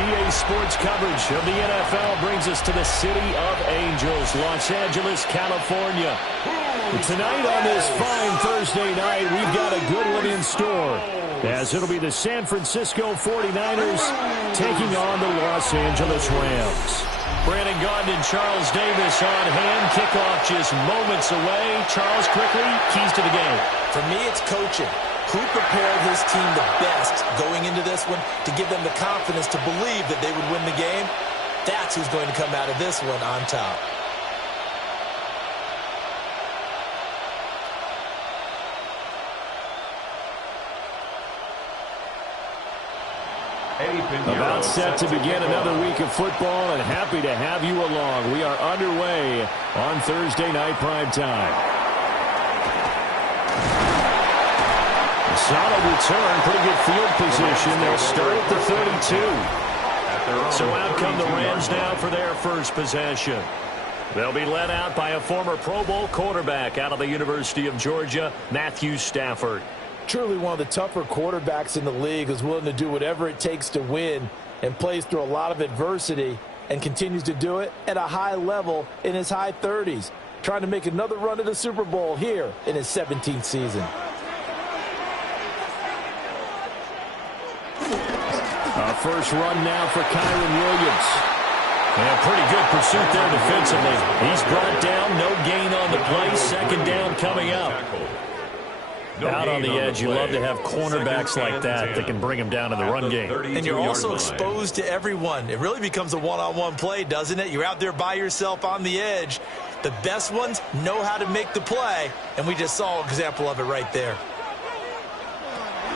EA Sports coverage of the NFL brings us to the City of Angels, Los Angeles, California. Tonight on this fine Thursday night, we've got a good one in store, as it'll be the San Francisco 49ers taking on the Los Angeles Rams. Brandon Gaudin and Charles Davis on hand. Kickoff just moments away. Charles, quickly, keys to the game. For me, it's coaching. Who prepared his team the best going into this one to give them the confidence to believe that they would win the game? That's who's going to come out of this one on top. About set to begin another week of football, and happy to have you along. We are underway on Thursday night primetime. Solid return, pretty good field position. They'll start at the 32. So out come the Rams now for their first possession. They'll be led out by a former Pro Bowl quarterback out of the University of Georgia, Matthew Stafford. Truly one of the tougher quarterbacks in the league, who's willing to do whatever it takes to win and plays through a lot of adversity and continues to do it at a high level in his high 30s. Trying to make another run to the Super Bowl here in his 17th season. First run now for Kyren Williams. And pretty good pursuit there defensively. He's brought down, no gain on the play. Second down coming up. Out on the edge, you love to have cornerbacks like that can bring him down in the run game. And you're also exposed to everyone. It really becomes a one-on-one play, doesn't it? You're out there by yourself on the edge. The best ones know how to make the play, and we just saw an example of it right there.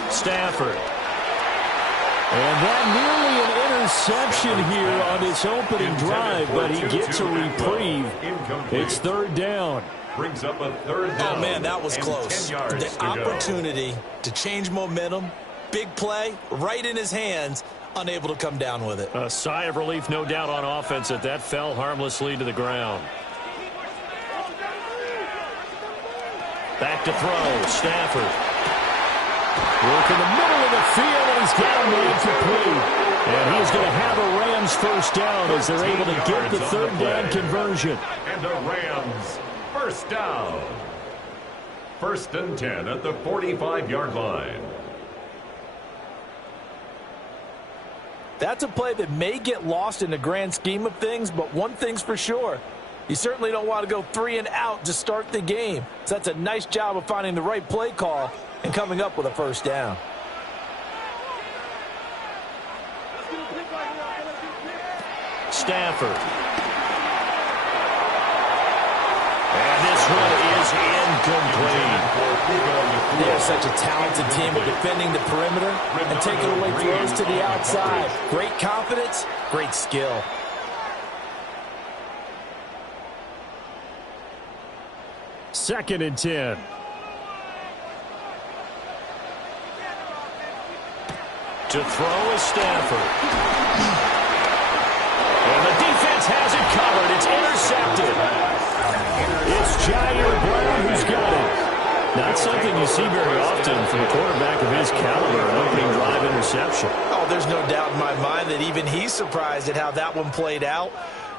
Stafford. And that nearly an interception here on this opening drive, but he gets a reprieve. It's third down. Brings up a third down. Oh, man, that was close. The opportunity to change momentum, big play, right in his hands, unable to come down with it. A sigh of relief, no doubt, on offense that fell harmlessly to the ground. Back to throw, Stafford. Work in the middle of the field, and he's got him incomplete. And he's going to have a Rams first down as they're able to get the third down conversion. And the Rams first down. First and 10 at the 45-yard line. That's a play that may get lost in the grand scheme of things, but one thing's for sure. You certainly don't want to go 3 and out to start the game. So that's a nice job of finding the right play call and coming up with a first down. Stafford. And this one is incomplete. They are such a talented team of defending the perimeter and taking away throws to the outside. Great confidence, great skill. Second and 10. To throw is Stafford. And the defense has it covered. It's intercepted. It's Jair Brown who's got it. Not something you see very often from a quarterback of his caliber, an opening drive interception. Oh, there's no doubt in my mind that even he's surprised at how that one played out.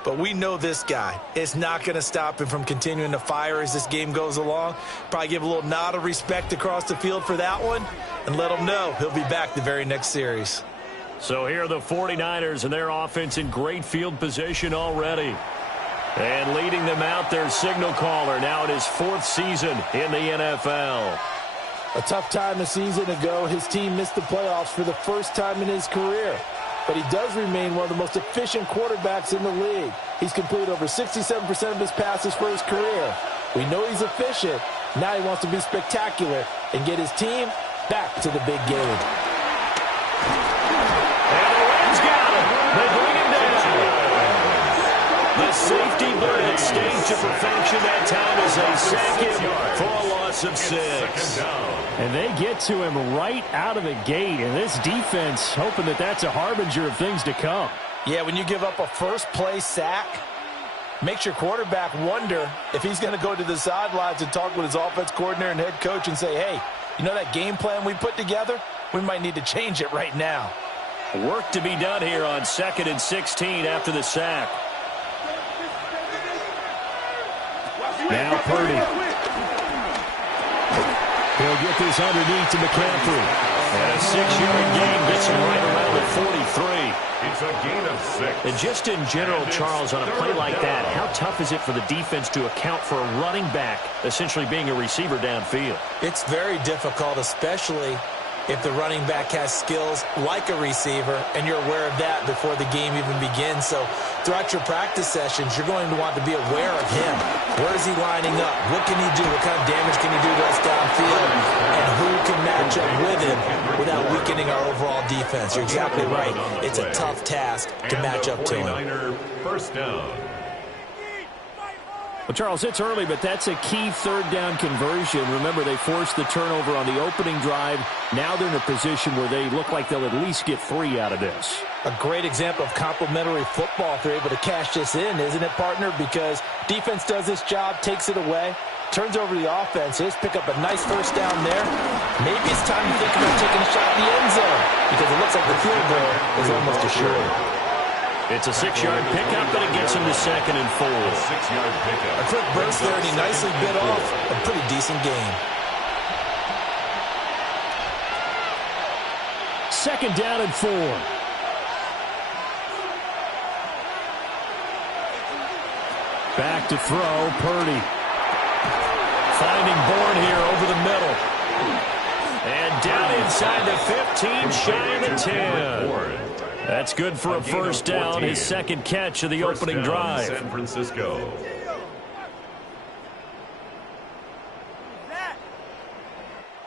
But we know this guy. It's not going to stop him from continuing to fire as this game goes along. Probably give a little nod of respect across the field for that one and let him know he'll be back the very next series. So here are the 49ers and their offense in great field position already. And leading them out, their signal caller now in his 4th season in the NFL. A tough time a season ago, his team missed the playoffs for the first time in his career. But he does remain one of the most efficient quarterbacks in the league. He's completed over 67% of his passes for his career. We know he's efficient. Now he wants to be spectacular and get his team back to the big game. And the Rams got him. They bring him down. The safety blitz staged to perfection that time as they sack him for a loss of 6. And they get to him right out of the gate. And this defense hoping that that's a harbinger of things to come. Yeah, when you give up a first-play sack, makes your quarterback wonder if he's going to go to the sidelines and talk with his offense coordinator and head coach and say, hey, you know that game plan we put together? We might need to change it right now. Work to be done here on 2nd and 16 after the sack. Now Purdy. He'll get this underneath to McCaffrey. And a 6-yard gain gets him right around the 43. It's a gain of 6. And just in general, Charles, on a play like that, how tough is it for the defense to account for a running back essentially being a receiver downfield? It's very difficult, especially if the running back has skills like a receiver, and you're aware of that before the game even begins. So throughout your practice sessions, you're going to want to be aware of him. Where is he lining up? What can he do? What kind of damage can he do to us downfield? And who can match up with him without weakening our overall defense? You're exactly right. It's a tough task to match up to him. First down. Well, Charles, it's early, but that's a key 3rd down conversion. Remember, they forced the turnover on the opening drive. Now they're in a position where they look like they'll at least get 3 out of this. A great example of complementary football if they're able to cash this in, isn't it, partner? Because defense does this job, takes it away, turns over the offense. Just pick up a nice first down there. Maybe it's time to think about taking a shot at the end zone because it looks like the field goal is almost assured. It's a 6-yard pickup, and it gets him to 2nd and 4. 6-yard pickup. A quick burst there, and he nicely bit off a pretty decent gain. 2nd down and 4. Back to throw, Purdy. Finding Bourne here over the middle. And down inside the 15, shy of the 10. That's good for a first down, his 2nd catch of the opening drive. San Francisco.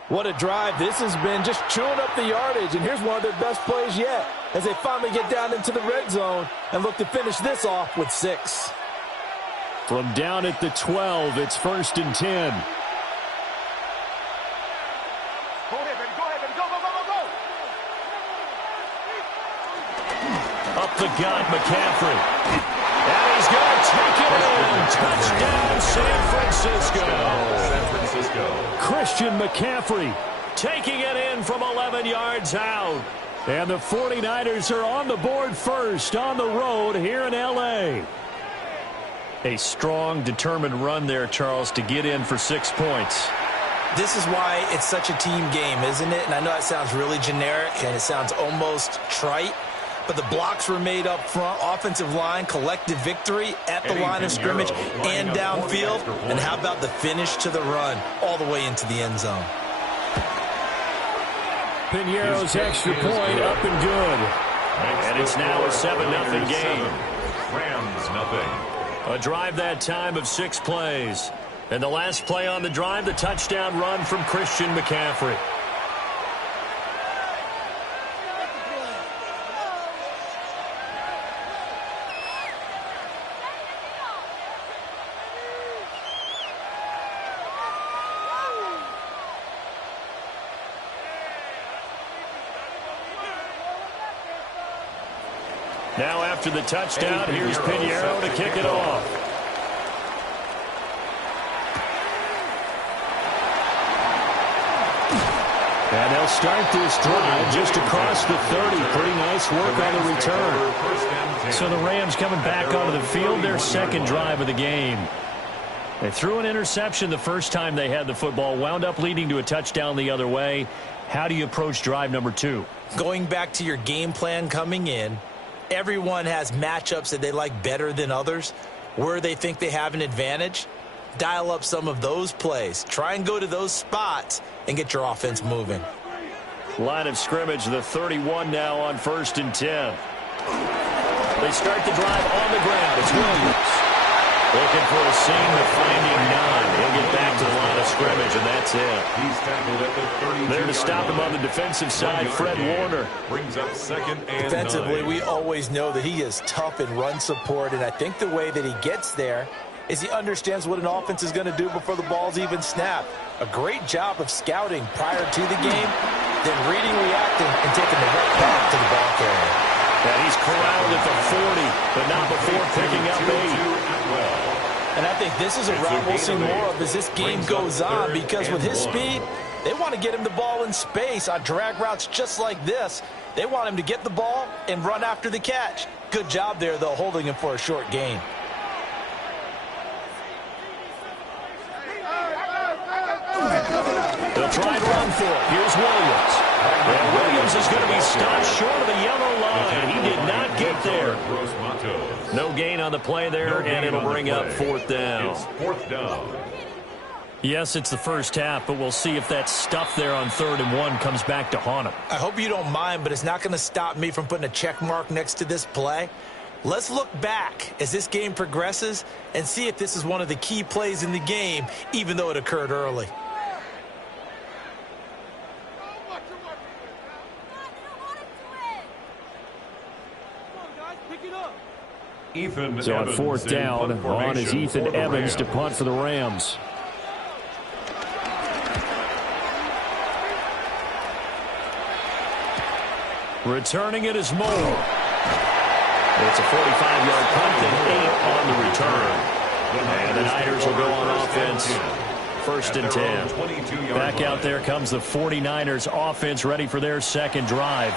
What a drive this has been, just chewing up the yardage, and here's one of their best plays yet as they finally get down into the red zone and look to finish this off with 6. From down at the 12, it's 1st and 10. Up the gut, McCaffrey. And he's going to take it in. Touchdown, San Francisco. San Francisco. Christian McCaffrey taking it in from 11 yards out. And the 49ers are on the board first on the road here in L.A. A strong, determined run there, Charles, to get in for 6 points. This is why it's such a team game, isn't it? And I know that sounds really generic and it sounds almost trite. But the blocks were made up front, offensive line, collective victory at the line of scrimmage and downfield. And how about the finish to the run all the way into the end zone? Piñeiro's extra point up and good. And it's now a 7-0 game. Rams nothing. A drive that time of 6 plays. And the last play on the drive, the touchdown run from Christian McCaffrey. Now after the touchdown, here's Piñeiro to kick it off. And they'll They'll start this drive just across the 30. Pretty nice work on the return. So the Rams coming back onto the field, their second drive of the game. They threw an interception the first time they had the football, wound up leading to a touchdown the other way. How do you approach drive number 2? Going back to your game plan coming in, everyone has matchups that they like better than others. Where they think they have an advantage, dial up some of those plays. Try and go to those spots and get your offense moving. Line of scrimmage, the 31 now on 1st and 10. They start the drive on the ground. It's Williams. Looking for a seam, but finding none. He'll get back to the line of scrimmage, and that's it. He's tackled at the 32. There to stop him on the defensive side, Fred Warner. Brings up 2nd and 9. Defensively, we always know that he is tough in run support, and I think the way that he gets there is he understands what an offense is going to do before the ball's even snapped. A great job of scouting prior to the game, then reading, reacting, and taking the right path to the ball carrier. And he's corralled at the 40, but not before picking up 8. And I think this is a route we'll see more of as this game goes on, because with his speed, they want to get him the ball in space on drag routes just like this. They want him to get the ball and run after the catch. Good job there, though, holding him for a short gain. They'll try and run for it. Here's Williams. And Williams is going to be stopped short of the yellow line. He did not get there. No gain on the play there, and it'll bring up 4th down. It's 4th down. Yes, it's the first half, but we'll see if that stuff there on 3rd and 1 comes back to haunt him. I hope you don't mind, but it's not going to stop me from putting a check mark next to this play. Let's look back as this game progresses and see if this is one of the key plays in the game, even though it occurred early. So on 4th down, on is Ethan Evans to punt for the Rams. Returning it is Moore. It's a 45-yard punt and 8 on the return. And the Niners will go on offense. 1st and 10. Back out there comes the 49ers offense, ready for their second drive.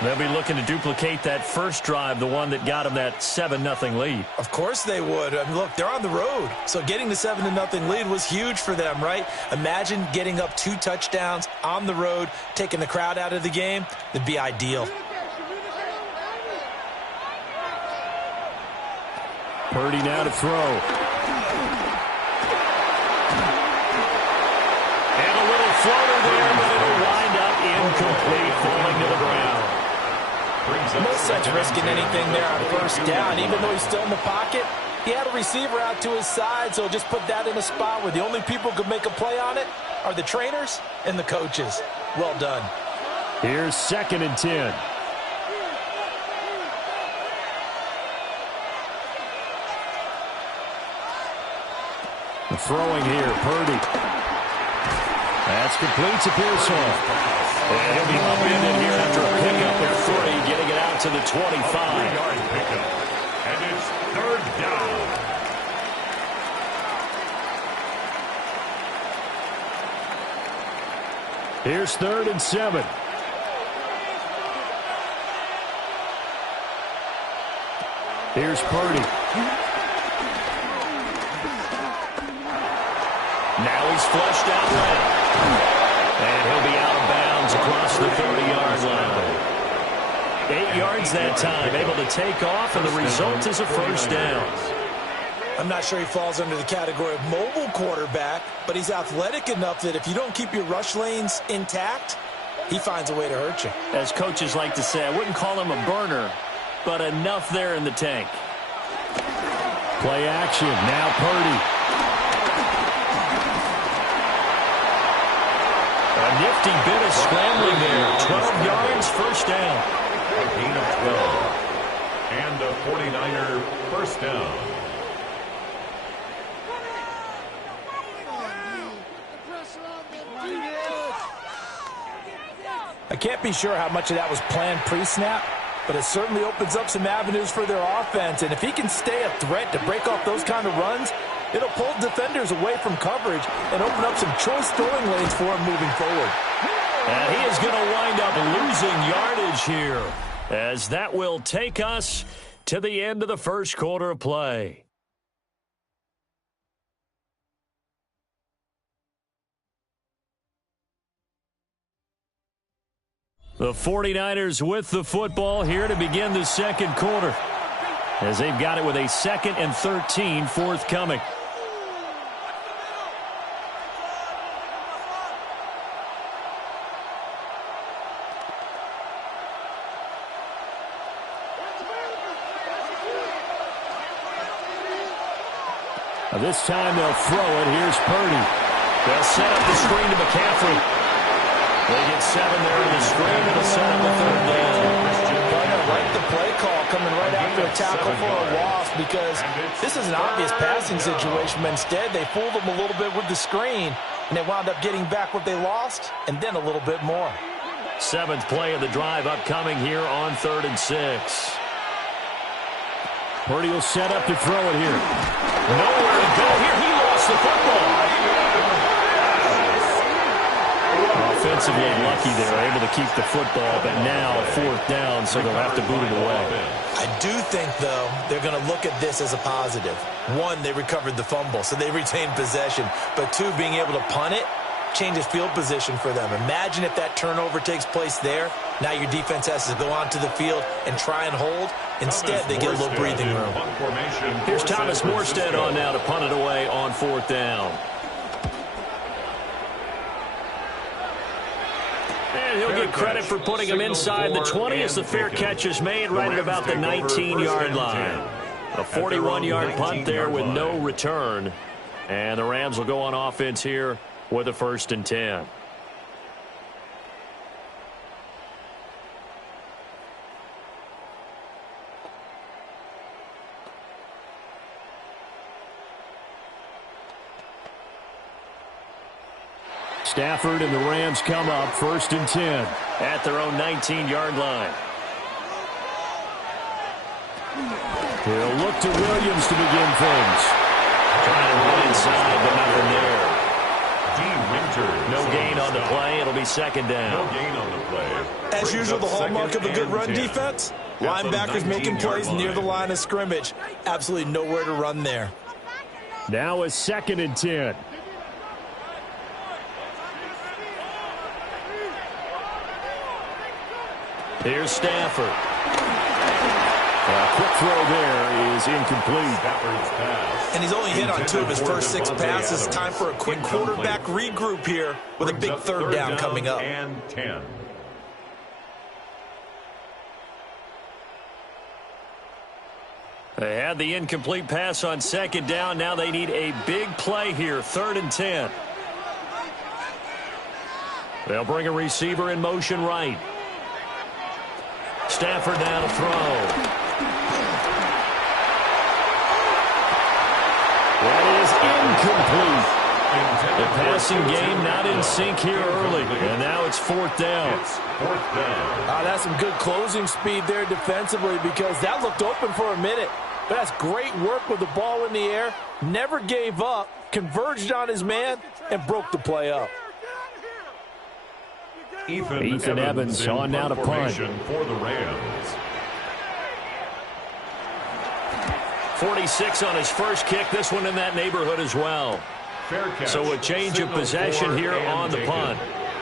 They'll be looking to duplicate that first drive, the one that got them that 7-0 lead. Of course they would. I mean, look, they're on the road. So getting the 7-0 lead was huge for them, right? Imagine getting up 2 touchdowns on the road, taking the crowd out of the game. That'd be ideal. Purdy now to throw. And a little floater there, but it'll wind up incomplete, falling to the ground. No sense risking anything there on 1st down. Even though he's still in the pocket, he had a receiver out to his side, so just put that in a spot where the only people who could make a play on it are the trainers and the coaches. Well done. Here's 2nd and 10. The throwing here, Purdy. That's complete to Pearson. And he'll be upended here after a pickup of 3, getting it out to the 25. And it's 3rd down. Here's 3rd and 7. Here's Purdy. Now he's flushed out left. And he'll be out of bounds across the 30-yard line. 8 yards that time, able to take off, and the result is a 1st down. I'm not sure he falls under the category of mobile quarterback, but he's athletic enough that if you don't keep your rush lanes intact, he finds a way to hurt you. As coaches like to say, I wouldn't call him a burner, but enough there in the tank. Play action, now Purdy. A nifty bit of scrambling there. 12 yards, 1st down. A gain of 12. And a 49er 1st down. I can't be sure how much of that was planned pre-snap, but it certainly opens up some avenues for their offense. And if he can stay a threat to break off those kind of runs, it'll pull defenders away from coverage and open up some choice throwing lanes for him moving forward. And he is going to wind up losing yardage here, as that will take us to the end of the first quarter of play. The 49ers with the football here to begin the second quarter, as they've got it with a 2nd and 13 forthcoming. This time they'll throw it. Here's Purdy. They'll set up the screen to McCaffrey. They get 7 there in the screen. It'll set up the 3rd down. I like the play call coming right after a tackle for a loss, because this is an obvious passing situation, but instead they fooled them a little bit with the screen, and they wound up getting back what they lost and then a little bit more. 7th play of the drive upcoming here on 3rd and 6. Purdy will set up to throw it here. Nowhere to go here. He lost the football. Offensively lucky they're able to keep the football, but now 4th down, so they'll have to boot it away. I do think, though, they're going to look at this as a positive. 1, they recovered the fumble, so they retained possession. But 2, being able to punt it changes field position for them. Imagine if that turnover takes place there. Now your defense has to go onto the field and try and hold. Instead, they get a little breathing room. Here's Thomas Morstead on now to punt it away on 4th down. And he'll get credit for putting him inside the 20 as the fair catch is made right at about the 19-yard line. A 41-yard punt there with no return. And the Rams will go on offense here with a 1st and 10. Stafford and the Rams come up 1st and 10 at their own 19-yard line. He'll look to Williams to begin things. Trying to run inside, but nothing there. No gain on the play. It'll be 2nd down. No gain on the play. As usual, the hallmark of a good run defense, linebackers making plays near the line of scrimmage. Absolutely nowhere to run there. Now a 2nd and 10. Here's Stafford. A quick throw there is incomplete. And he's only hit on 2 of his first 6 passes. Time for a quick quarterback regroup here with a big 3rd down coming up. And 10. They had the incomplete pass on 2nd down. Now they need a big play here. 3rd and 10. They'll bring a receiver in motion right. Stafford now to throw. That is incomplete. The passing game not in sync here early. And now it's 4th down. That's some good closing speed there defensively, because that looked open for a minute. But that's great work with the ball in the air. Never gave up, converged on his man, and broke the play up. Ethan Evans on now to punt. For the Rams. 46 on his first kick. This one in that neighborhood as well. So a change of possession here on the punt.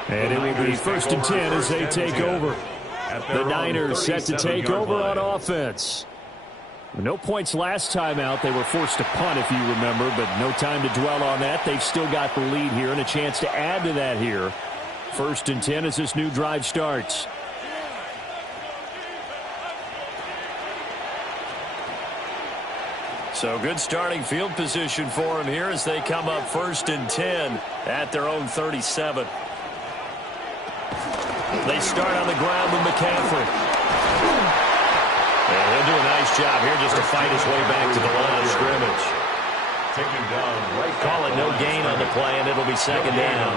And it will be 1st and 10 as they take over. The Niners set to take over on offense. No points last time out. They were forced to punt, if you remember, but no time to dwell on that. They've still got the lead here and a chance to add to that here. 1st and 10 as this new drive starts. So good starting field position for them here as they come up 1st and 10 at their own 37. They start on the ground with McCaffrey. And he'll do a nice job here just to fight his way back to the line of scrimmage. Call it no gain on the play, and it'll be 2nd down.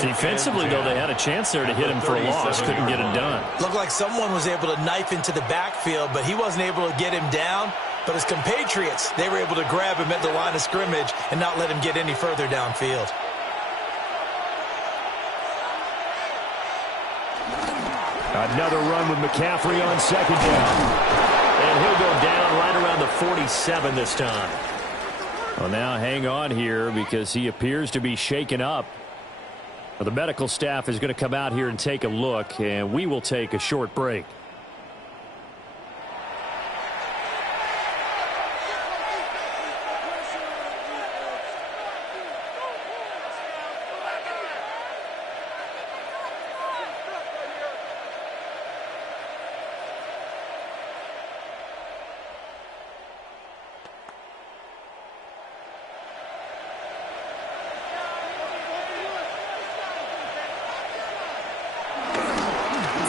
Defensively, though, they had a chance there to hit him for a loss. Couldn't get it done. Looked like someone was able to knife into the backfield, but he wasn't able to get him down. But his compatriots, they were able to grab him at the line of scrimmage and not let him get any further downfield. Another run with McCaffrey on second down. And he'll go down right around the 47 this time. Well, now hang on here because he appears to be shaken up. Well, the medical staff is going to come out here and take a look, and we will take a short break.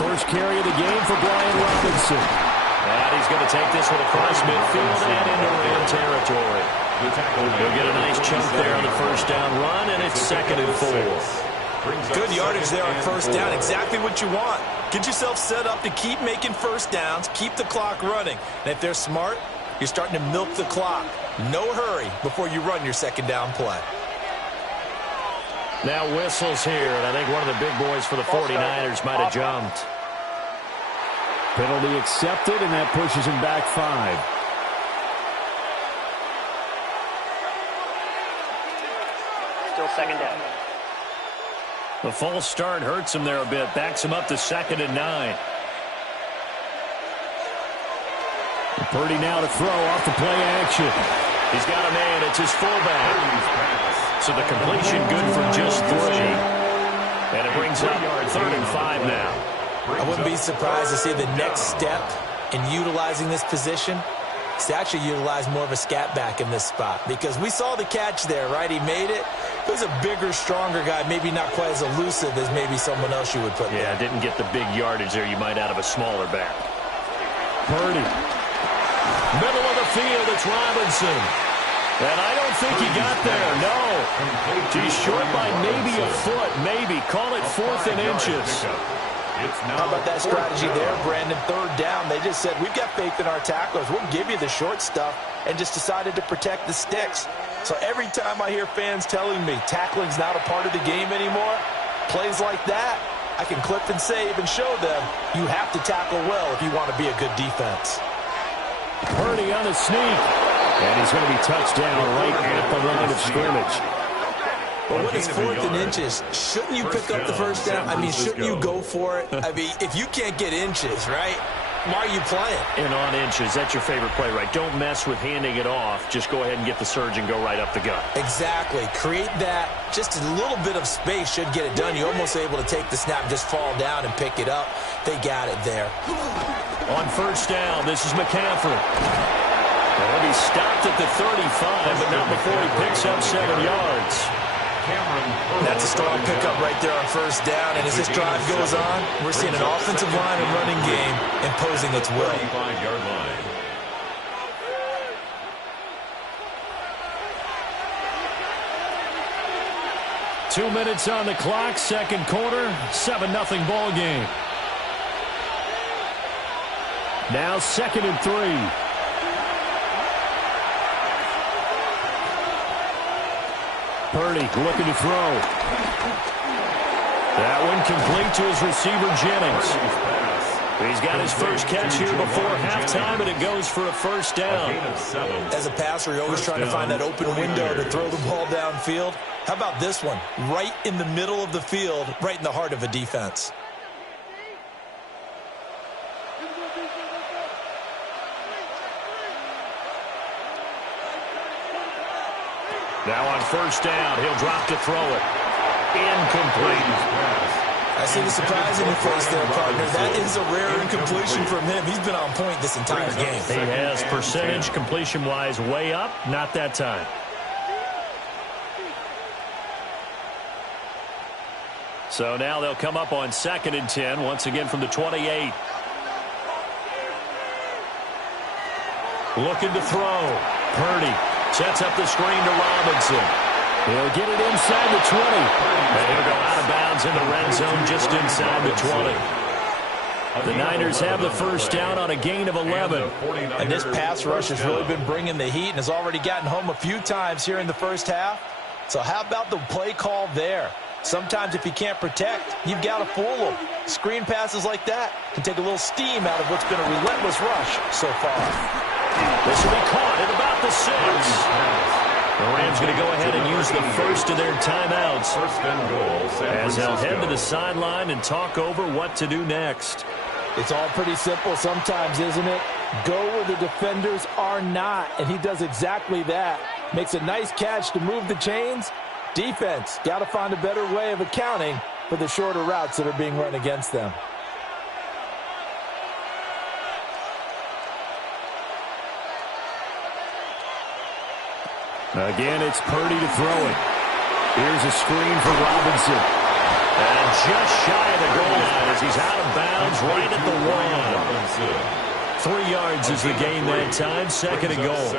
First carry of the game for Brian Robinson. And he's going to take this one across midfield and into Ram territory. He'll get a nice chunk there on the first down run, and it's 2nd and 4. Good yardage there on first down. Exactly what you want. Get yourself set up to keep making first downs, keep the clock running. And if they're smart, you're starting to milk the clock. No hurry before you run your second down play. Now whistles here, and I think one of the big boys for the 49ers might have jumped. Penalty accepted, and that pushes him back 5. Still second down. The false start hurts him there a bit. Backs him up to 2nd and 9. Purdy now to throw off the play action. He's got a man. It's his fullback. So the completion good for just 3. And it brings up 3rd and 5 now. I wouldn't be surprised to see the next step in utilizing this position is to actually utilize more of a scat back in this spot. Because we saw the catch there, right? He made it. He was a bigger, stronger guy, maybe not quite as elusive as maybe someone else you would put there. Yeah, didn't get the big yardage there you might out of a smaller back. Purdy. Middle of the field, it's Robinson. And I don't think he got there, no. He's short by maybe a foot, maybe. Call it 4th and inches. How about that strategy there, Brandon? 3rd down. They just said, we've got faith in our tacklers. We'll give you the short stuff, and just decided to protect the sticks. So every time I hear fans telling me tackling's not a part of the game anymore, plays like that, I can clip and save and show them you have to tackle well if you want to be a good defense. Purdy on the sneak. And he's going to be touched down right at the line of scrimmage. But when it's 4th and inches, shouldn't you pick up the first down? I mean, shouldn't you go for it? I mean, if you can't get inches, right, why are you playing? And on inches, that's your favorite play, right? Don't mess with handing it off. Just go ahead and get the surge and go right up the gut. Exactly. Create that. Just a little bit of space should get it done. You're almost able to take the snap, just fall down and pick it up. They got it there. On first down, this is McCaffrey. Well, he stopped at the 35, but not before he picks up 7 yards. That's a strong pickup right there on first down. And as this drive goes on, we're seeing an offensive line and running game imposing its will. 35-yard line. Two minutes on the clock, second quarter, 7-0 ball game. Now 2nd and 3. Purdy looking to throw. That one complete to his receiver, Jennings. He's got his first catch here before halftime, and it goes for a first down. As a passer, you're always trying to find that open window to throw the ball downfield. How about this one? Right in the middle of the field, right in the heart of a defense. Now on first down, he'll drop to throw it. Incomplete. I see the surprise in your face there, partner. That is a rare incompletion from him. He's been on point this entire game. He has percentage completion-wise way up. Not that time. So now they'll come up on 2nd and 10, once again from the 28. Looking to throw. Purdy sets up the screen to Robinson. He'll get it inside the 20. And he'll go out of bounds in the red zone just inside the 20. The Niners have the first down on a gain of 11. And this pass rush has really been bringing the heat and has already gotten home a few times here in the first half. So how about the play call there? Sometimes if you can't protect, you've got to fool them. Screen passes like that can take a little steam out of what's been a relentless rush so far. This will be caught at about the 6. The Rams going to go ahead and use the first of their timeouts as they'll head to the sideline and talk over what to do next. It's all pretty simple sometimes, isn't it? Go where the defenders are not, and he does exactly that. Makes a nice catch to move the chains. Defense, got to find a better way of accounting for the shorter routes that are being run against them. Again, it's Purdy to throw it. Here's a screen for Robinson. And just shy of the goal line as he's out of bounds right at the 1. 3 yards is the gain that time. Second and goal.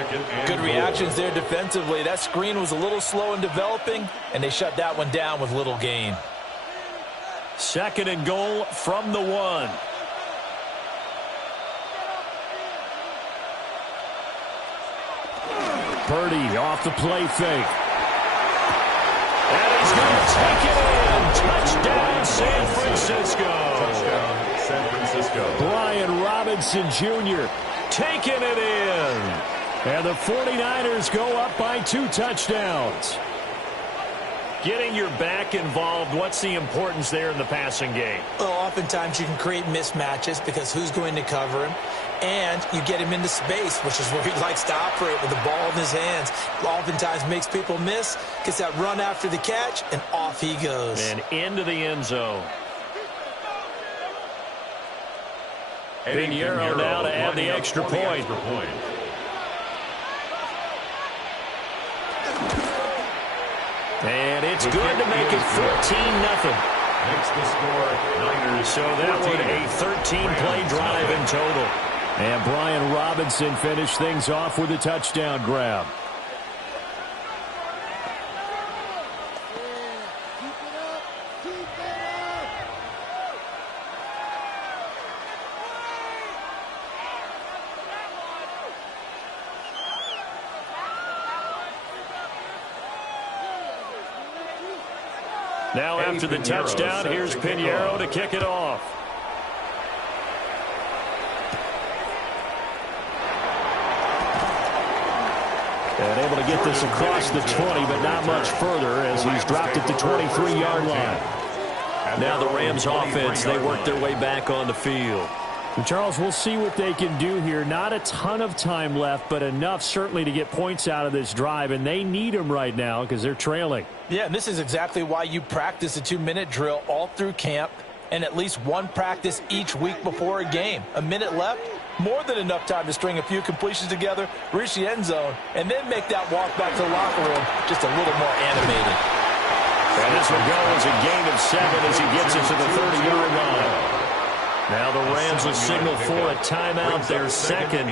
Good reactions there defensively. That screen was a little slow in developing, and they shut that one down with little gain. Second and goal from the 1. Purdy off the play fake. And he's going to take it in. Touchdown, San Francisco. Touchdown, San Francisco. Brian Robinson Jr. taking it in. And the 49ers go up by 2 touchdowns. Getting your back involved, what's the importance there in the passing game? Well, oftentimes you can create mismatches because who's going to cover him? And you get him into space, which is where he likes to operate with the ball in his hands. Oftentimes makes people miss, gets that run after the catch, and off he goes. And into the end zone. Pinheiro now to add the extra point. And it's good to make it 14-0. Makes the score Niners. So that one a 13-play drive in total. And Brian Robinson finished things off with a touchdown grab. Now after the touchdown, here's Pinheiro to kick it off. And able to get this across the 20, but not much further as he's dropped at the 23-yard line. Now the Rams offense, they work their way back on the field. And Charles, we'll see what they can do here. Not a ton of time left, but enough certainly to get points out of this drive, and they need them right now because they're trailing. Yeah, and this is exactly why you practice a 2-minute drill all through camp and at least one practice each week before a game. A minute left, more than enough time to string a few completions together, reach the end zone, and then make that walk back to the locker room just a little more animated. And this will go as a gain of 7 as he gets it to the 30-yard line. Now the Rams will signal for a timeout, their second,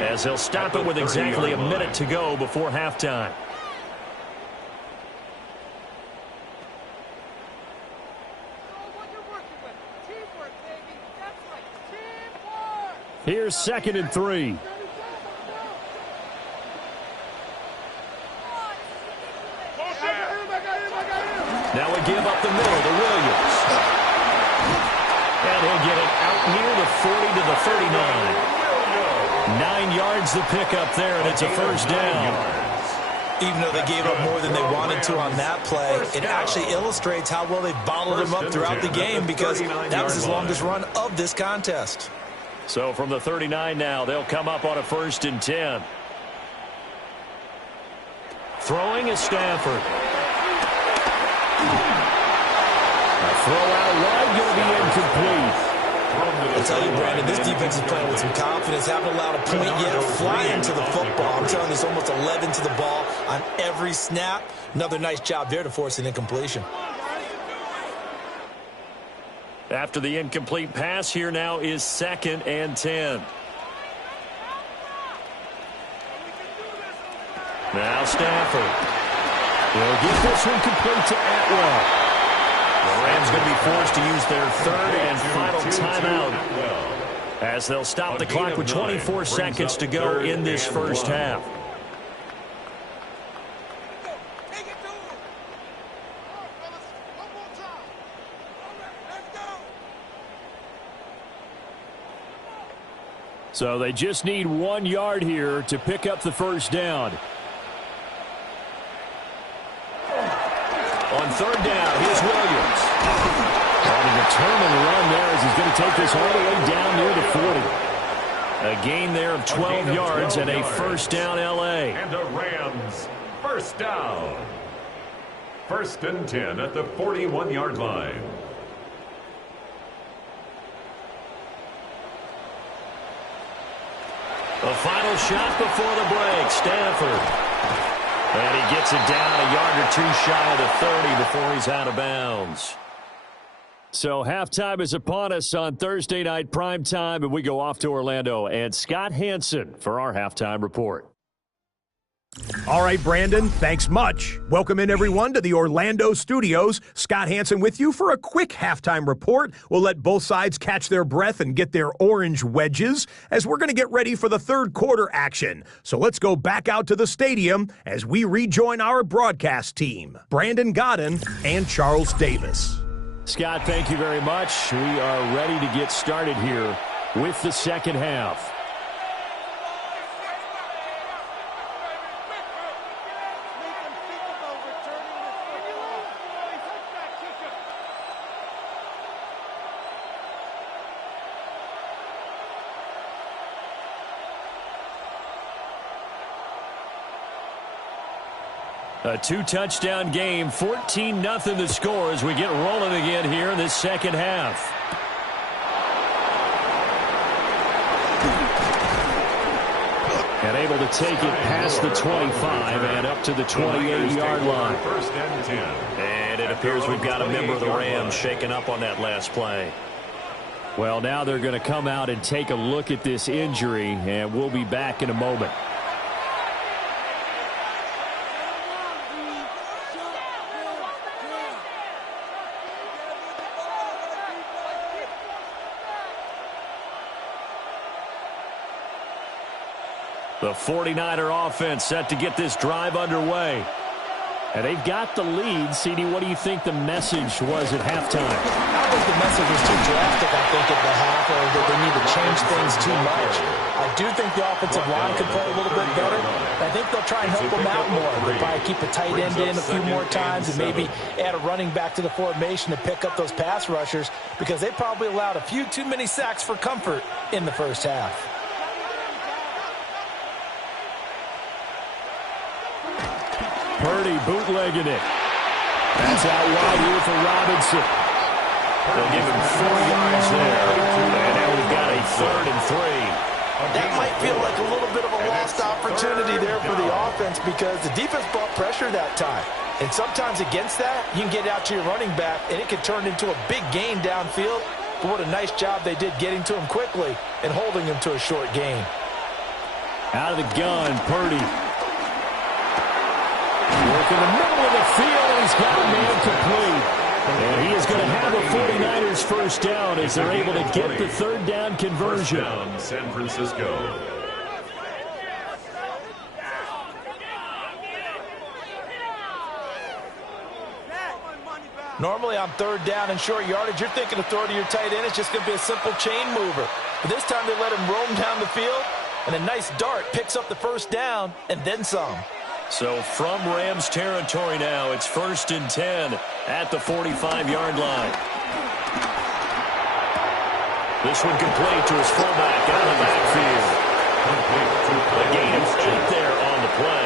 as they'll stop it with exactly a minute to go before halftime. Here's 2nd and 3. Now we give up the middle to Williams. And he'll get it out near the 40 to the 39. 9 yards to pick up there, and it's a first down. Even though they gave up more than they wanted to on that play, it actually illustrates how well they bottled him up throughout the game because that was his longest run of this contest. So from the 39 now, they'll come up on a 1st and 10. Throwing is Stafford. A throw out wide, going to be incomplete. I tell you, Brandon, this defense is playing with some confidence. Haven't allowed a point yet. Flying to the football. I'm telling you, it's almost 11 to the ball on every snap. Another nice job there to force an incompletion. After the incomplete pass, here now is 2nd and 10. Now Stafford. They'll get this one complete to Atwell. The Rams going to be forced to use their 3rd and final timeout as they'll stop the clock with 24 seconds to go in this first half. So they just need 1 yard here to pick up the first down. On third down, here's Williams. On a determined run there as he's going to take this all the way down near the 40. A gain there of 12 yards and a first down L.A. And the Rams, first down. 1st and 10 at the 41-yard line. The final shot before the break, Stanford. And he gets it down a yard or two shy of the 30 before he's out of bounds. So halftime is upon us on Thursday night primetime, and we go off to Orlando. And Scott Hansen for our halftime report. All right, Brandon, thanks much. Welcome in, everyone, to the Orlando studios. Scott Hansen with you for a quick halftime report. We'll let both sides catch their breath and get their orange wedges as we're going to get ready for the third quarter action. So let's go back out to the stadium as we rejoin our broadcast team, Brandon Godden and Charles Davis. Scott, thank you very much. We are ready to get started here with the second half. A 2-touchdown game, 14-0 the score as we get rolling again here in this second half. And able to take it past the 25 and up to the 28-yard line. 1st and 10. And it appears we've got a member of the Rams shaken up on that last play. Well, now they're going to come out and take a look at this injury, and we'll be back in a moment. The 49er offense set to get this drive underway. And they've got the lead. CD, what do you think the message was at halftime? I don't think the message was too drastic, I think, at the half, or that they need to change things too much. I do think the offensive line could play a little bit better. I think they'll try and help them out more. They'll probably keep a tight end in a few more times and maybe add a running back to the formation to pick up those pass rushers because they probably allowed a few too many sacks for comfort in the first half. Purdy bootlegging it. That's out wide here for Robinson. They'll give him 4 yards there. And now we've got a 3rd and 3. That might feel like a little bit of a lost opportunity there for the offense because the defense brought pressure that time. And sometimes against that, you can get out to your running back, and it can turn into a big gain downfield. But what a nice job they did getting to him quickly and holding him to a short gain. Out of the gun, Purdy. Work in the middle of the field, and he's got a man complete. And he is going to have a 49ers first down as they're able to get the third down conversion. First down, San Francisco. Normally on third down and short yardage, you're thinking of throw to your tight end. It's just going to be a simple chain mover. But this time they let him roam down the field, and a nice dart picks up the first down and then some. So from Rams territory now, it's 1st and 10 at the 45-yard line. This one complete to his fullback out of the backfield. A gain of 8 there on the play.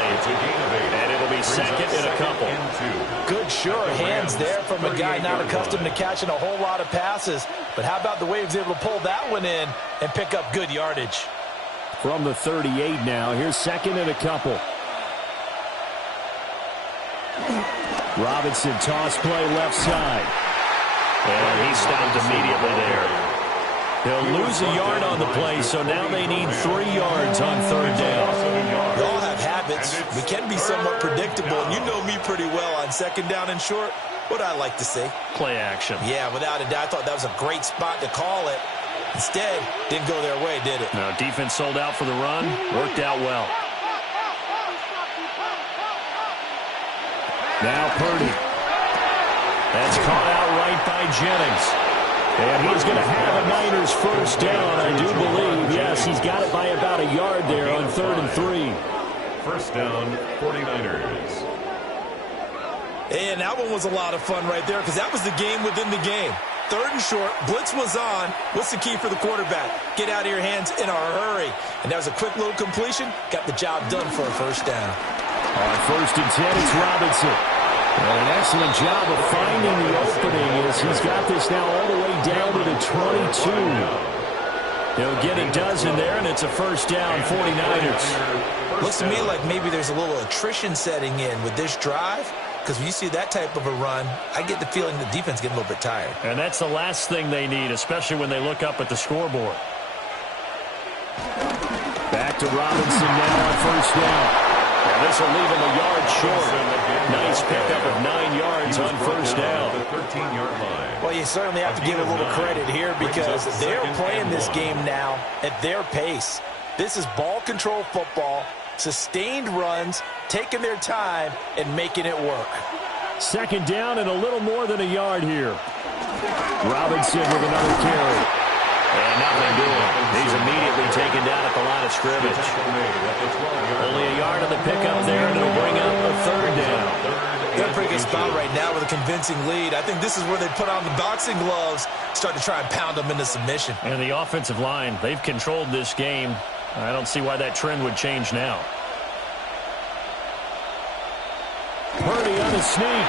And it'll be 2nd and a couple. Good sure hands there from a guy not accustomed to catching a whole lot of passes. But how about the way he was able to pull that one in and pick up good yardage? From the 38 now, here's 2nd and a couple. Robinson toss play left side. And he stopped immediately there. He'll lose a yard on the play, so now they need 3 yards on third down. We all have habits. We can be somewhat predictable, and you know me pretty well on second down and short. What I like to say? Play action. Yeah, without a doubt. I thought that was a great spot to call it. Instead, didn't go their way, did it? No, defense sold out for the run. Worked out well. Now Purdy. That's caught out right by Jennings. And he's going to have a Niners first down, I do believe. Yes, loss. He's got it by about a yard there on 3rd and 3. First down, 49ers. And that one was a lot of fun right there because that was the game within the game. 3rd and short, blitz was on. What's the key for the quarterback? Get out of your hands in a hurry. And that was a quick little completion. Got the job done for a first down. On 1st and 10, it's Robinson. And an excellent job of finding the opening as he's got this now all the way down to the 22. He'll get a dozen there, and it's a first down, 49ers. Looks to me like maybe there's a little attrition setting in with this drive. Because when you see that type of a run, I get the feeling the defense getting a little bit tired. And that's the last thing they need, especially when they look up at the scoreboard. Back to Robinson now on first down. And this will leave him a yard short. Nice pickup of 9 yards on first down. The 13-yard line. Well, you certainly have to give a little credit here because they're playing this game now at their pace. This is ball control football. Sustained runs, taking their time, and making it work. Second down and a little more than a yard here. Robinson with another carry. And nothing doing. He's immediately taken down at the line of scrimmage. Only a yard on the pickup there, and it'll bring up a 3rd down. They're in a pretty good spot right now with a convincing lead. I think this is where they put on the boxing gloves, start to try and pound them into submission. And the offensive line, they've controlled this game. I don't see why that trend would change now. Purdy on the sneak.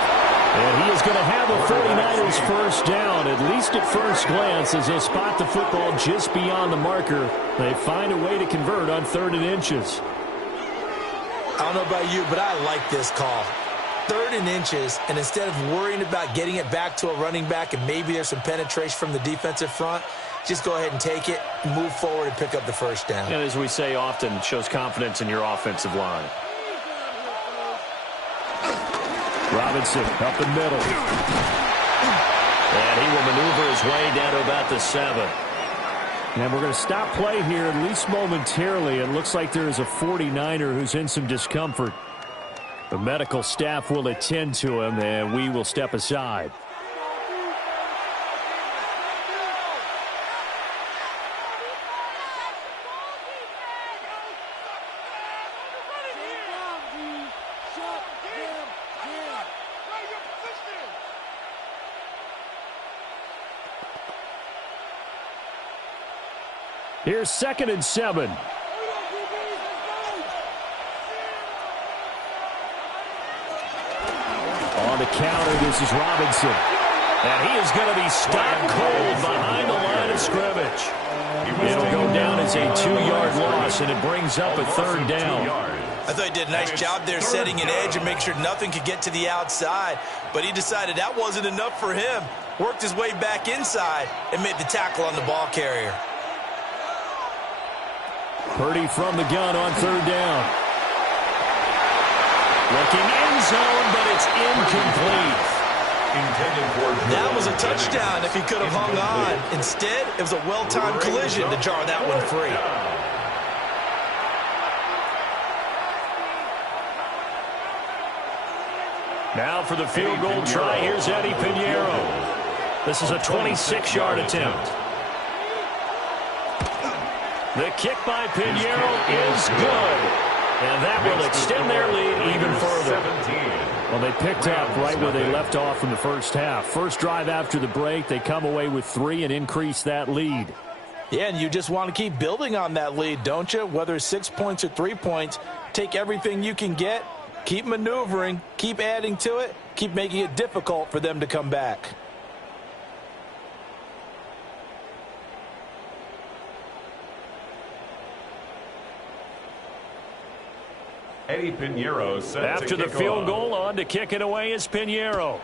And he is going to have a 49ers first down, at least at first glance, as they'll spot the football just beyond the marker. They find a way to convert on 3rd and inches. I don't know about you, but I like this call. 3rd and inches, and instead of worrying about getting it back to a running back and maybe there's some penetration from the defensive front, just go ahead and take it, move forward, and pick up the first down. And as we say often, it shows confidence in your offensive line. Robinson up the middle. And he will maneuver his way down to about the 7. And we're going to stop play here, at least momentarily. It looks like there is a 49er who's in some discomfort. The medical staff will attend to him, and we will step aside. Here's 2nd and 7. On the counter, this is Robinson. And he is going to be stopped cold behind the line of scrimmage. It'll go down as a 2-yard loss, and it brings up a 3rd down. I thought he did a nice job there setting an edge and make sure nothing could get to the outside. But he decided that wasn't enough for him. Worked his way back inside and made the tackle on the ball carrier. Purdy from the gun on 3rd down. Looking end zone, but it's incomplete. That was a touchdown if he could have hung on. Instead, it was a well-timed collision to jar that one free. Now for the field goal try, here's Eddie Pinheiro. This is a 26-yard attempt. The kick by Pinheiro is good. And that will extend their lead even further. Well, they picked up right where they left off in the first half. First drive after the break, they come away with 3 and increase that lead. Yeah, and you just want to keep building on that lead, don't you? Whether it's 6 points or 3 points, take everything you can get, keep maneuvering, keep adding to it, keep making it difficult for them to come back. Eddie Pinheiro set after the field goal, on to kick it away is Pinheiro.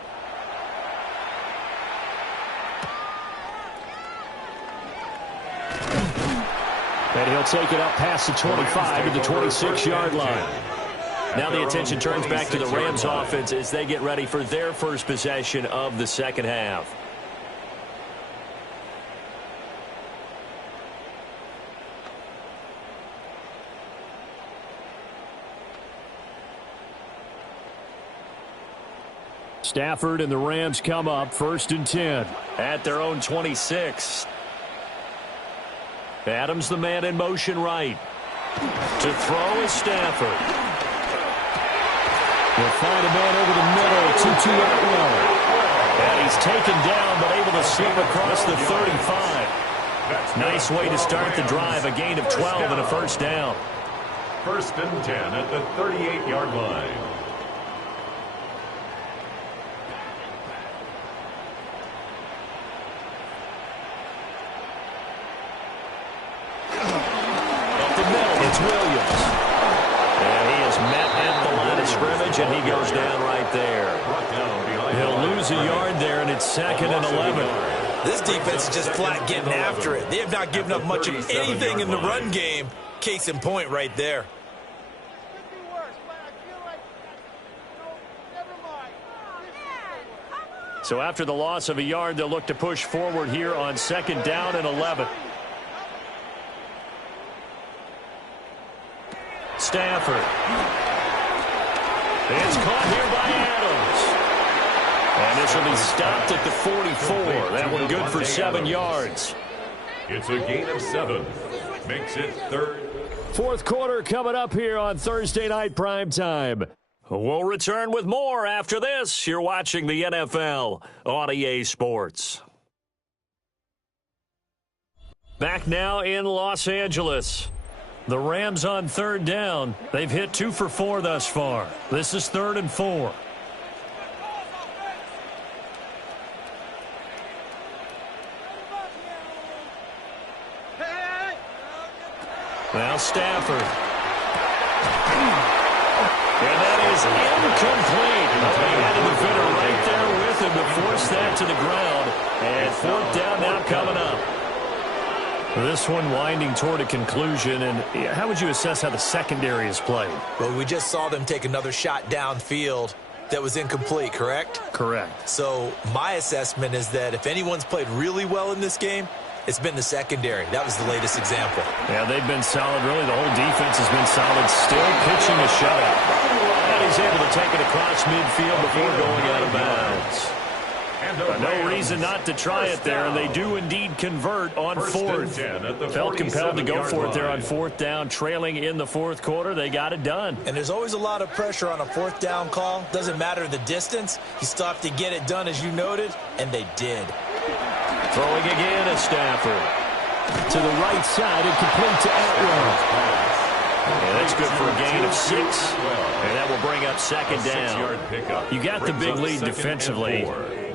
And he'll take it up past the 25 to the 26-yard line. Now the attention turns back to the Rams offense as they get ready for their first possession of the second half. Stafford and the Rams come up 1st and 10 at their own 26. Adams the man in motion right. To throw is Stafford. He'll find a man over the middle, 2-2 out row. And he's taken down, but able to slip across the 35. Nice way to start the drive, a gain of 12 and a first down. 1st and 10 at the 38-yard line. Up the middle, it's Williams. And he is met at the line of scrimmage, and he goes down right there. He'll lose a yard there, and it's 2nd and 11. This defense is just flat getting after it. They have not given up much of anything in the run game. Case in point right there. So after the loss of a yard, they'll look to push forward here on 2nd down and 11. Stafford. It's caught here by Adams. And this will be stopped at the 44. That one good for 7 yards. It's a gain of 7. Makes it 3rd. Fourth quarter coming up here on Thursday Night Primetime. We'll return with more after this. You're watching the NFL on EA Sports. Back now in Los Angeles. The Rams on 3rd down. They've hit 2 for 4 thus far. This is 3rd and 4. Now Stafford. And that is incomplete. He had a defender right there with him to force that to the ground. And 4th down now coming up. This one winding toward a conclusion. And how would you assess how the secondary is played? Well, we just saw them take another shot downfield that was incomplete, correct? Correct. So my assessment is that if anyone's played really well in this game, it's been the secondary. That was the latest example. Yeah, they've been solid. Really, the whole defense has been solid. Still pitching a shutout. And he's able to take it across midfield before going out of bounds. No reason not to try it there, and they do indeed convert on 4th. Felt compelled to go for it there on 4th down, trailing in the 4th quarter. They got it done. And there's always a lot of pressure on a 4th down call. Doesn't matter the distance. You still have to get it done, as you noted, and they did. Throwing again is Stafford. To the right side and complete to Atwell. And that's good for a gain of 6. And that will bring up 2nd down. You got the big lead defensively.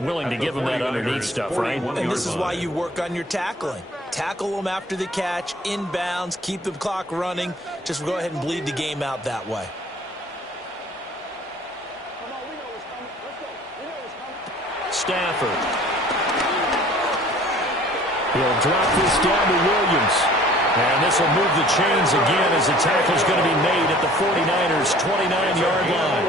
Willing to give them that underneath stuff, right? And this is why you work on your tackling. Tackle them after the catch, inbounds, keep the clock running. Just go ahead and bleed the game out that way. Stafford. He'll drop this down to Williams. And this will move the chains again as the tackle's going to be made at the 49ers' 29-yard line.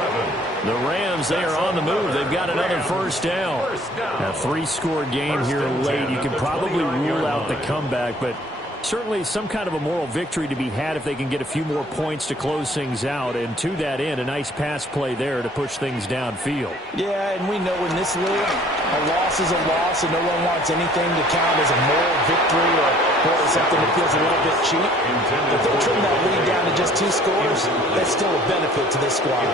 The Rams, they are on the move. They've got another first down. A 3-score game here late. You can probably rule out the comeback, but certainly some kind of a moral victory to be had if they can get a few more points to close things out. And to that end, a nice pass play there to push things downfield. Yeah, and we know in this league, a loss is a loss, and no one wants anything to count as a moral victory or something that feels a little bit cheap. If they trim that lead down to just 2 scores, that's still a benefit to this squad.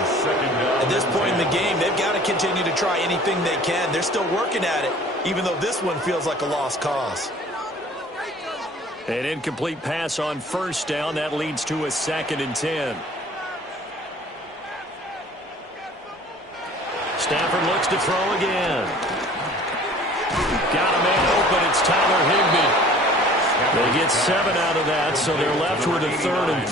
At this point in the game, they've got to continue to try anything they can. They're still working at it, even though this one feels like a lost cause. An incomplete pass on first down. That leads to a 2nd and 10. Stafford looks to throw again. Got a man open. It's Tyler Higbee. They get 7 out of that, so they're left with a 3rd and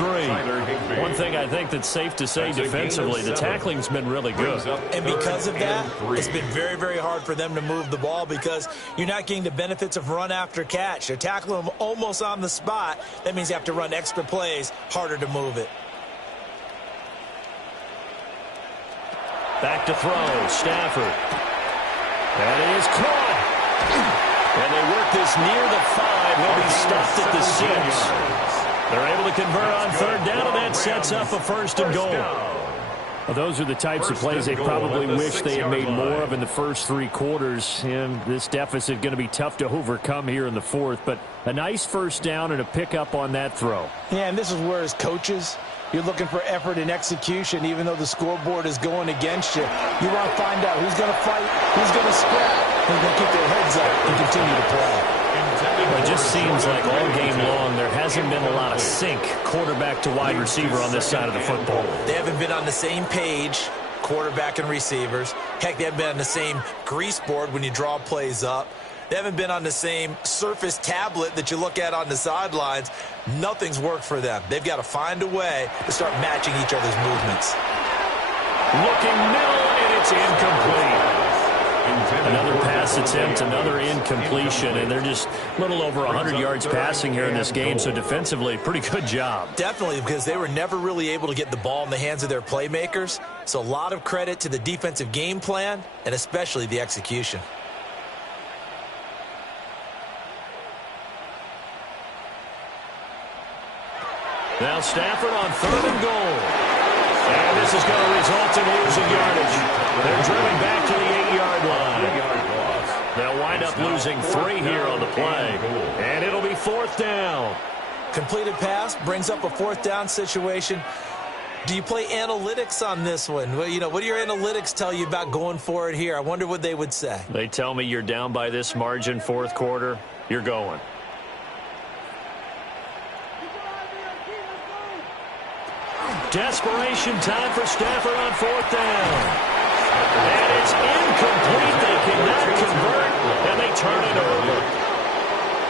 3. One thing I think that's safe to say defensively, the tackling's been really good. And because of that, it's been very, very hard for them to move the ball because you're not getting the benefits of run after catch. They're tackling them almost on the spot. That means you have to run extra plays, harder to move it. Back to throw, Stafford. That is caught. And they work this near the 5. He'll be stopped at the 6. They're able to convert on 3rd down, and that sets up a 1st and goal. Well, those are the types of plays they probably wish they had made more of in the first 3 quarters. And this deficit going to be tough to overcome here in the 4th. But a nice first down and a pickup on that throw. Yeah, and this is where as coaches, you're looking for effort and execution, even though the scoreboard is going against you. You want to find out who's going to fight, who's going to scrap, who's going to keep their heads up and continue to play. It just seems like all game long there hasn't been a lot of sync quarterback to wide receiver on this side of the football. They haven't been on the same page, quarterback and receivers. Heck, they haven't been on the same grease board when you draw plays up. They haven't been on the same Surface tablet that you look at on the sidelines. Nothing's worked for them. They've got to find a way to start matching each other's movements. Looking middle, and it's incomplete. Another pass attempt, another incompletion, and they're just a little over 100 yards passing here in this game, so defensively, pretty good job. Definitely, because they were never really able to get the ball in the hands of their playmakers, so a lot of credit to the defensive game plan and especially the execution. Now Stafford on 3rd and goal. And this is going to result in losing yardage. They're driven back to the 8-yard line. They'll wind up losing 3 here on the play. And it'll be 4th down. Completed pass brings up a 4th down situation. Do you play analytics on this one? Well, you know, what do your analytics tell you about going for it here? I wonder what they would say. They tell me you're down by this margin 4th quarter. You're going. Desperation time for Stafford on 4th down. And it's incomplete. They cannot convert, and they turn it over.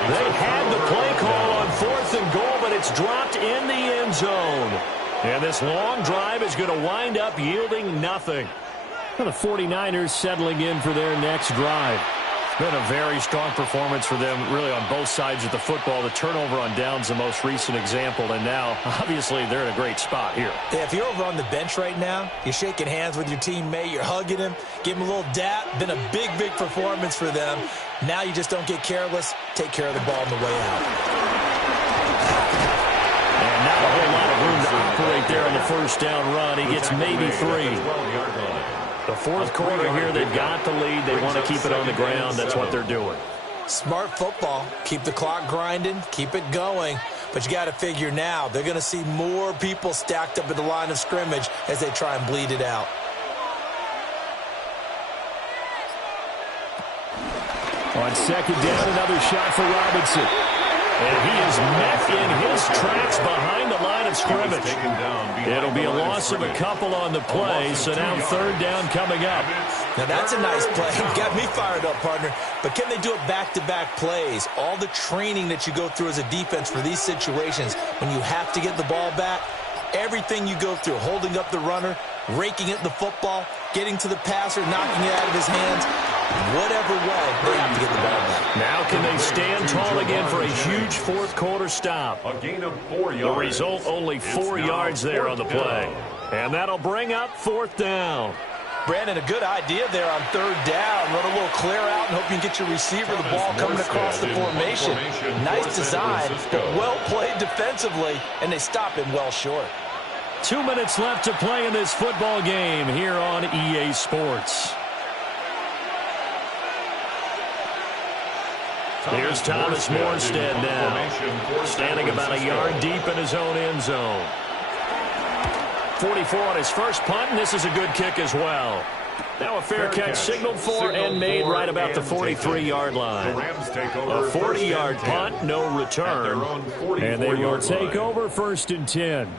They had the play call on 4th and goal, but it's dropped in the end zone. And this long drive is going to wind up yielding nothing. The 49ers settling in for their next drive. Been a very strong performance for them, really, on both sides of the football. The turnover on downs, the most recent example, and now, obviously, they're in a great spot here. Yeah, if you're over on the bench right now, you're shaking hands with your teammate, you're hugging him, give him a little dap. Been a big, big performance for them. Now you just don't get careless. Take care of the ball on the way out. And not a whole lot of room to operate there on the first down run. He gets maybe 3. The 4th quarter here, they've got the lead. They want to keep it on the ground. That's what they're doing. Smart football. Keep the clock grinding. Keep it going. But you got to figure now, they're going to see more people stacked up at the line of scrimmage as they try and bleed it out. On 2nd down, another shot for Robinson. And he is met in his tracks behind the line of scrimmage. It'll be a loss of a couple on the play, so now 3rd down coming up. Now that's a nice play. Got me fired up, partner. But can they do it back-to-back plays? All the training that you go through as a defense for these situations, when you have to get the ball back, everything you go through, holding up the runner, raking at the football, getting to the passer, knocking it out of his hands, whatever way, they have to get the ball back. Now can they stand tall again for a huge 4th quarter stop? A gain of 4 yards. The result, only 4 yards there on the play. And that'll bring up 4th down. Brandon, a good idea there on 3rd down. Run a little clear out and hope you can get your receiver the ball coming across the formation. Nice design, but well played defensively, and they stop him well short. 2 minutes left to play in this football game here on EA Sports. Here's Thomas Morstead now, standing about a yard deep in his own end zone. 44 on his first punt, and this is a good kick as well. Now a fair catch signaled for and made right about the 43-yard line. A 40-yard punt, no return, and they will take over 1st and 10.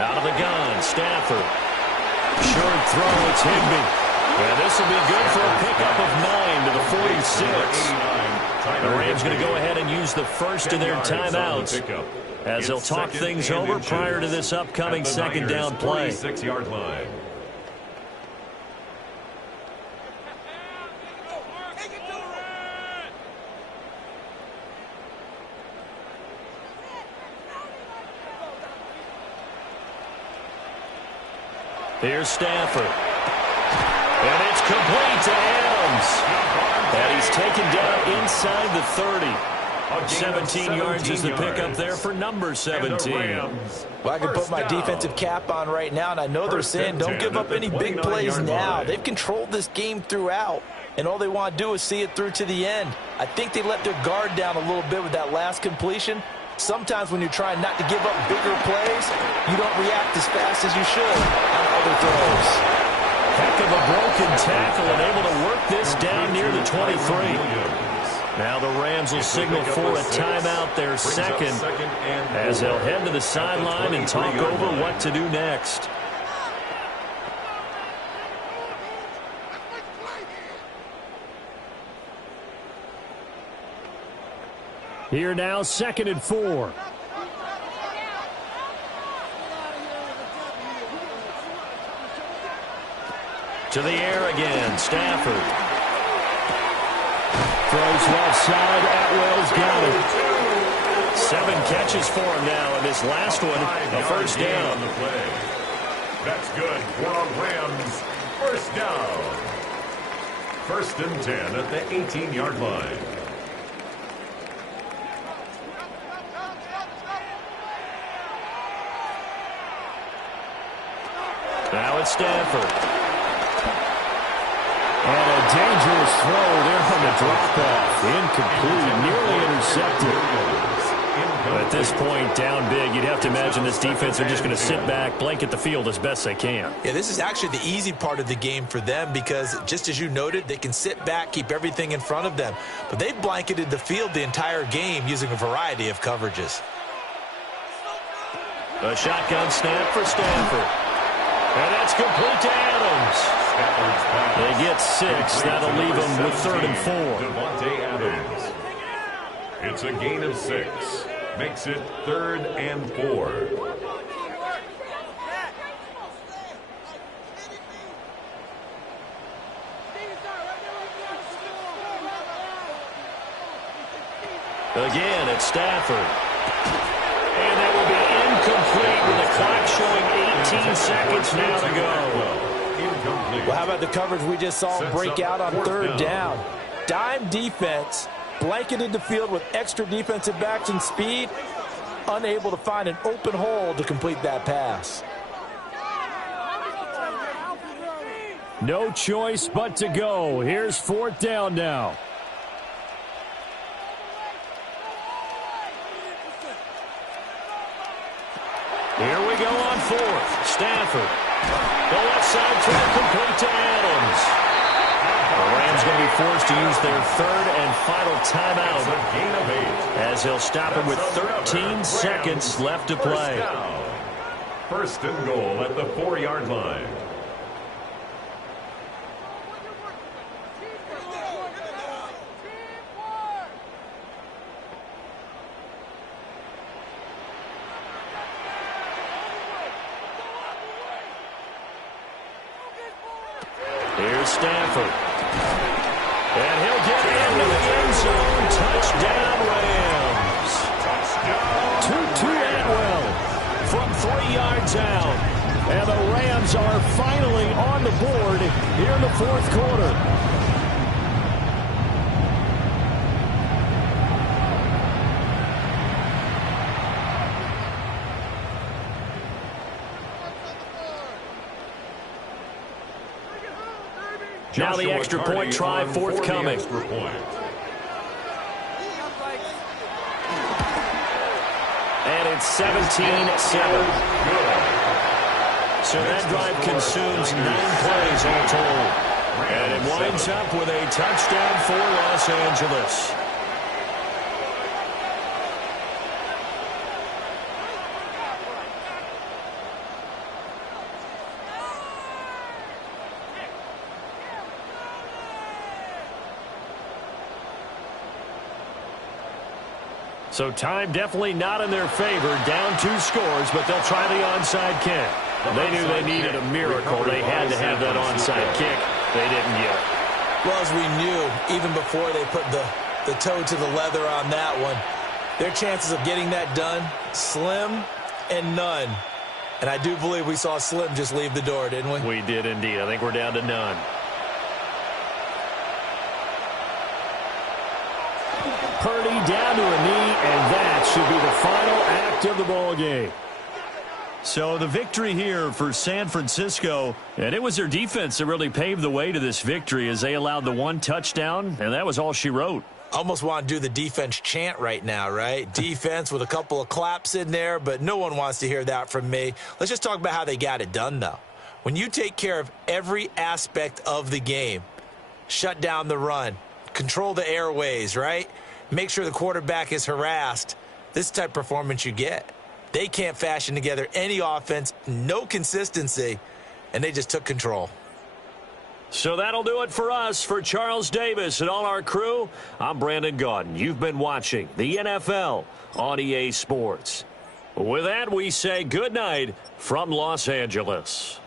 Out of the gun, Stafford. Short throw, it's Higbee. And this will be good for a pickup of 9 to the 46. The Rams going to go ahead and use the first of their timeouts as they'll talk things over prior to this upcoming 2nd down play. 46-yard line. Here's Stafford. And it's complete to Adams. And he's taken down inside the 30. 17 yards is the pickup there for number 17. Well, I can put my defensive cap on right now, and I know they're saying don't give up any big plays now. They've controlled this game throughout, and all they want to do is see it through to the end. I think they let their guard down a little bit with that last completion. Sometimes when you're trying not to give up bigger plays, you don't react as fast as you should on other throws. Heck of a broken tackle and able to work this down near the 23. Now the Rams will signal for a timeout, their second, as they'll head to the sideline and talk over what to do next. Here now, 2nd and 4. To the air again, Stafford. Throws left side, Atwell's got it. 7 catches for him now, and this last one, a first down. That's good for the Rams. First down. 1st and 10 at the 18-yard line. Now it's Stafford. And a dangerous throw there on the drop-off. Incomplete, nearly intercepted. At this point, down big, you'd have to imagine this defense are just going to sit back, blanket the field as best they can. Yeah, this is actually the easy part of the game for them because, just as you noted, they can sit back, keep everything in front of them. But they've blanketed the field the entire game using a variety of coverages. A shotgun snap for Stafford. And that's complete to Adams. They get 6. That'll leave them with 3rd and 4. Devontae Adams. It's a gain of 6. Makes it 3rd and 4. Again, it's Stafford. And that will be incomplete with the clock showing 18 seconds now to go. Well, how about the coverage we just saw break out on 3rd down? Dime defense, blanketed the field with extra defensive backs and speed, unable to find an open hole to complete that pass. No choice but to go. Here's 4th down now. Here we go on 4th. Stafford. The left side throw complete to Adams. The Rams going to be forced to use their 3rd and final timeout as they'll stop it with 13 seconds left to play. 1st and goal at the 4-yard line. Here's Stafford. And he'll get into the end zone. Touchdown, Rams. To Atwell from 3 yards out. And the Rams are finally on the board here in the 4th quarter. Now the extra point try forthcoming. And it's 17-7. So that drive consumes 9 plays all told. And it winds up with a touchdown for Los Angeles. So time definitely not in their favor. Down 2 scores, but they'll try the onside kick. They knew they needed a miracle. They had to have that onside kick. They didn't get it. Well, as we knew, even before they put the toe to the leather on that one, their chances of getting that done, slim and none. And I do believe we saw Slim just leave the door, didn't we? We did indeed. I think we're down to none. Purdy down to a knee, and that should be the final act of the ball game. So the victory here for San Francisco, and it was their defense that really paved the way to this victory as they allowed the one touchdown, and that was all she wrote. Almost want to do the defense chant right now, right? Defense with a couple of claps in there, but no one wants to hear that from me. Let's just talk about how they got it done, though. When you take care of every aspect of the game, shut down the run, control the airways, right? Make sure the quarterback is harassed. This is the type of performance you get. They can't fashion together any offense, no consistency, and they just took control. So that'll do it for us. For Charles Davis and all our crew, I'm Brandon Gaudin. You've been watching the NFL on EA Sports. With that, we say good night from Los Angeles.